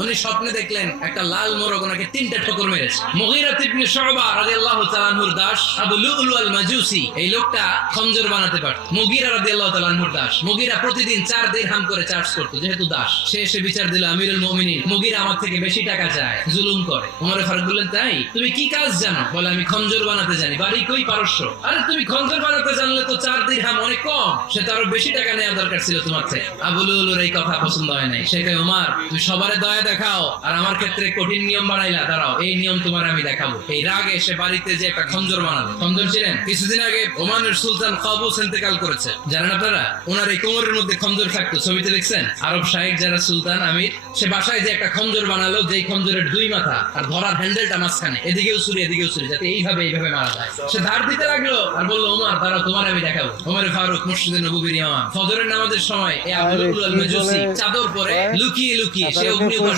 উনি স্বপ্নে দেখলেন একটা লাল মোরগ ওনাকে 3টা ঠোকর মেরেছে। মুগীরা ইবনে শুবা রাদিয়াল্লাহু তাআলা আনহুর দাস আবু লুলু আল মাজুসি, এই লোকটা খঞ্জর বানাতে পারত। মুগীরা রাদিয়াল্লাহু তাআলা আনহুর দাস। মুগীরা প্রতিদিন 4 দিরহাম করে চার্জ করত, যেহেতু দাস। সে এসে বিচার দিল, আমিরুল মুমিনিন, মুগীরা আমার থেকে বেশি টাকা চায়, জুলুম করে। ওমর ফারুক বললেন, তাই তুমি কি কাজ জানো? বলে, আমি খঞ্জর বানাতে জানি। বাড়ি কই? পারস্য। আরে তুমি খঞ্জর বানাতে জানলে তো 4 দিরহাম অনেক কম, সে তো আরো বেশি টাকা নেওয়া দরকার ছিল তোমার থেকে। আবু লুলুর এই কথা পছন্দ হয় নাই। সে কয়, ওমর তুমি সবারে দয়া দেখাও আর আমার ক্ষেত্রে কঠিন নিয়ম বানাইলা, দাঁড়াও এই নিয়ম তোমার আমি দেখাবো। এই রাগে সে বাড়িতে যে একটা খঞ্জর বানালো। খঞ্জর ছিলেন, কিছুদিন আগে ওমানের সুলতান কাবুস ইন্তেকাল করেছে, জানেন আপনারা? ওনার এই কোমরের মধ্যে খঞ্জর থাকতো, ছবিতে দেখছেন? আরব শাহেক যারা সুলতান আমির, সে বাসায় যে একটা খঞ্জর বানালো, যেই খঞ্জরের 2 মাথা আর ধরার হ্যান্ডেলটা মাঝখানে, এদিকেও ছুরি এদিকেও ছুরি, যাতে এইভাবে মারা যায়। সে ধার দিতে লাগলো আর বললো, ওমর দাঁড়াও তোমার আমি দেখাবো। ওমর ফারুক মসজিদে নববীর ইমাম, ফজরের নামাজের সময় এই আবু লুলু আল মাজুসি চাদর পরে লুকিয়ে লুকিয়ে সে অগ্নি